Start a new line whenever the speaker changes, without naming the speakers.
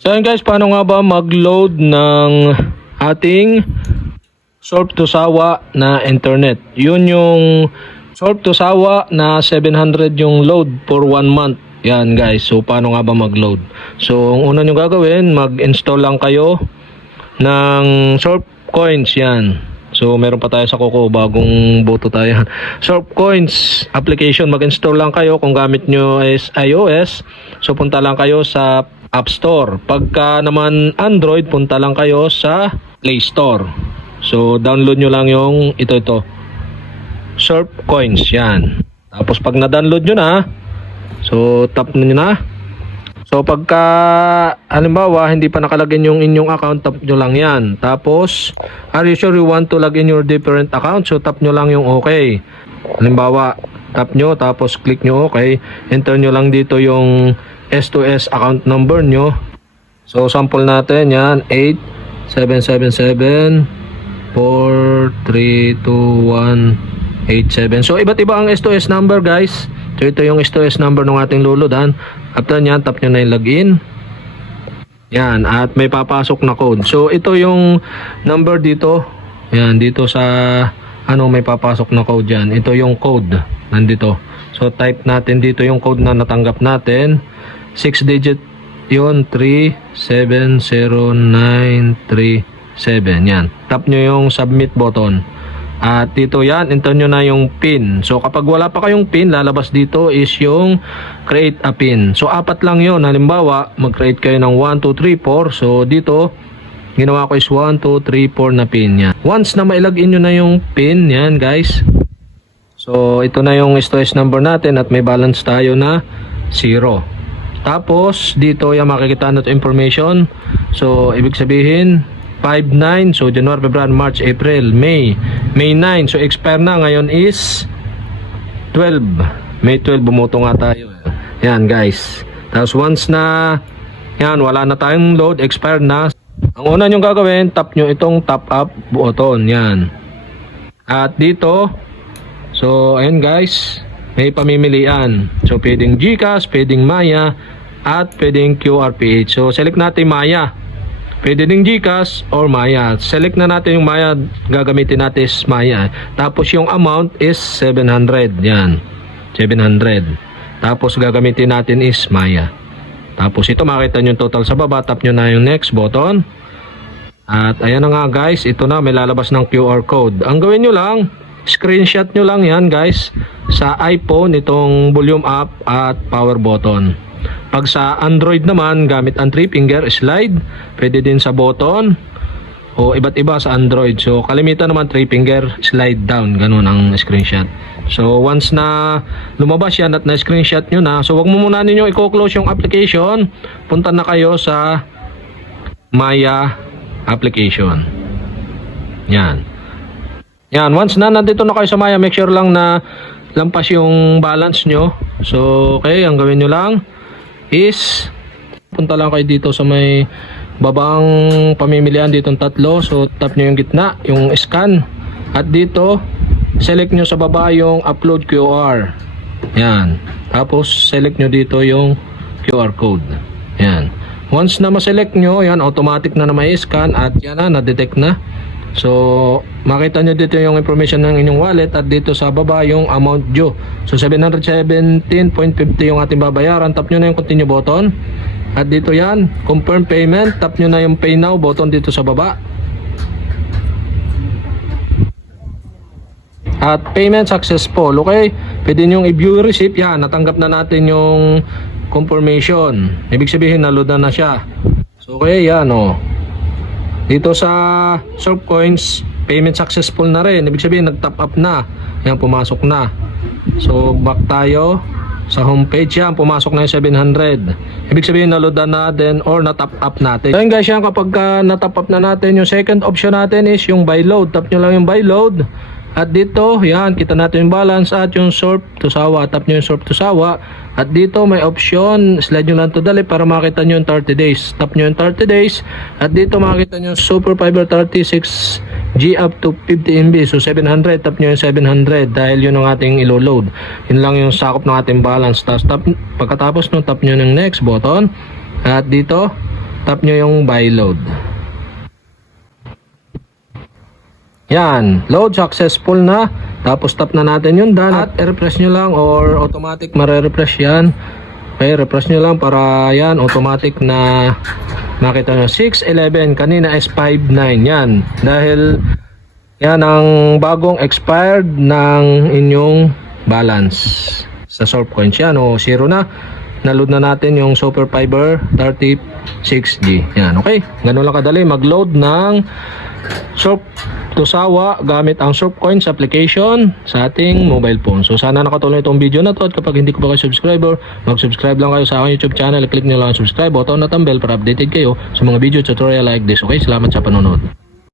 So yun guys, paano nga ba mag-load ng ating Sorb to Sawa na internet? Yun yung Sorb to Sawa na 700 yung load for 1 month. Yan guys, so paano nga ba mag-load? So ang una nyo gagawin, mag-install lang kayo ng Sorb Coins yan. So meron pa tayo sa Coco bagong boto tayo. Sorb Coins application mag-install lang kayo kung gamit nyo is iOS. So punta lang kayo sa App Store. Pagka naman Android, punta lang kayo sa Play Store. So download nyo lang yung ito ito. Surf Coins yan. Tapos pag na-download nyo na, so tap nyo na. So pagka halimbawa hindi pa nakalagin yung inyong account, tap nyo lang yan. Tapos are you sure you want to log in your different account? So tap nyo lang yung okay. Halimbawa, tap nyo tapos click nyo okay. Enter nyo lang dito yung S2S account number nyo. So sample natin yan 8777 432187. So iba't iba ang S2S number guys. So ito yung S2S number ng ating luludan. After nyan, tap nyo na yung login. Yan, at may papasok na code. So ito yung number dito. Yan, dito sa ano may papasok na code yan. Ito yung code nandito. So type natin dito yung code na natanggap natin. 6 digit yun 370937 yan. Tap nyo yung submit button. At dito yan, enter nyo na yung pin. So kapag wala pa kayong pin, lalabas dito is yung create a pin. So apat lang yun. Halimbawa, mag-create kayo ng 1, 2, 3, 4. So dito, ginawa ko is 1, 2, 3, 4 na pin yan. Once na mailagin nyo na yung pin, yan guys. So ito na yung STOS number natin at may balance tayo na 0. Tapos dito yung makikita natin information. So ibig sabihin 5-9. So January, February, March, April, May. May 9. So expire na. Ngayon is 12. May 12. Bumuto nga tayo. Yan guys. Tapos once na yan, wala na tayong load. Expire na. Ang una nyo gagawin, tap nyo itong top up button. Yan. At dito, so ayun guys, may pamimilian. So pwedeng GCash, pwedeng Maya, at pwedeng QRPH. So select natin Maya. Pwede ding GCash or Maya. Select na natin yung Maya, gagamitin natin is Maya. Tapos yung amount is 700. Yan. 700. Tapos gagamitin natin is Maya. Tapos ito makita nyo yung total sa baba. Tap nyo na yung next button. At ayan na nga guys, ito na may lalabas ng QR code. Ang gawin nyo lang, screenshot nyo lang yan guys sa iPhone itong volume up at power button. Pag sa Android naman, gamit ang 3 finger slide, pwede din sa button o iba't iba sa Android. So kalimitan naman 3 finger slide down, ganun ang screenshot. So once na lumabas yan at na-screenshot nyo na, so wag mo muna ninyo i-close yung application, punta na kayo sa Maya application. Yan. Yan, once na nandito na kayo sa Maya, make sure lang na lampas yung balance nyo. So, okay, ang gawin nyo lang is punta lang kayo dito sa may babang pamimilian ditong tatlo. So, tap nyo yung gitna, yung scan. At dito, select nyo sa baba yung upload QR. Yan. Tapos, select nyo dito yung QR code. Yan. Once na ma-select nyo, yan, automatic na na may scan at yan na, na-detect na. So, makita nyo dito yung information ng inyong wallet at dito sa baba yung amount due. So, 717.50 yung ating babayaran. Tap nyo na yung continue button. At dito yan, confirm payment. Tap nyo na yung pay now button dito sa baba. At payment successful. Okay? Pwede nyo i-view receipt. Yan, natanggap na natin yung confirmation. Ibig sabihin, naload na siya. So, okay, yan o. Dito sa Surf Coins, payment successful na rin. Ibig sabihin, nag-top up na. Yan, pumasok na. So, back tayo sa homepage yan, pumasok na yung 700. Ibig sabihin, naload na natin or na-top up natin. So, guys, yan, kapag ka na-top up na natin, yung second option natin is yung buy load. Tap nyo lang yung buy load. At dito, yan, kita natin yung balance at yung sort to. Tap nyo yung sort to sawa. At dito, may option, slide nyo lang to left para makita nyo yung 30 days. Tap nyo yung 30 days. At dito, makita nyo yung Super Fiber 36 G up to 50 MB. So, 700. Tap nyo yung 700 dahil yun ang ating ilo-load. Yun lang yung sakop ng ating balance. Tapos, tap, pagkatapos nung tap nyo yung next button. At dito, tap nyo yung buy load. Yan, load successful na. Tapos tap na natin yung done at i-refresh nyo lang or automatic mare-refresh yan. Okay, refresh nyo lang para yan, automatic na makita nyo. 611, kanina is 59 yan. Dahil yan ang bagong expired ng inyong balance sa Surf Coins. Yan, o zero na. Naload na natin yung Super Fiber 36G. Yan, okay. Ganun lang kadali mag-load ng Surf to Sawa gamit ang Surf Coins application sa ating mobile phone. So sana nakatulong itong video na to at kapag hindi ko pa kayo subscriber, mag-subscribe lang kayo sa aking YouTube channel. Click nyo lang ang subscribe button at ang bell para updated kayo sa mga video tutorial like this. Okay, salamat sa panonood.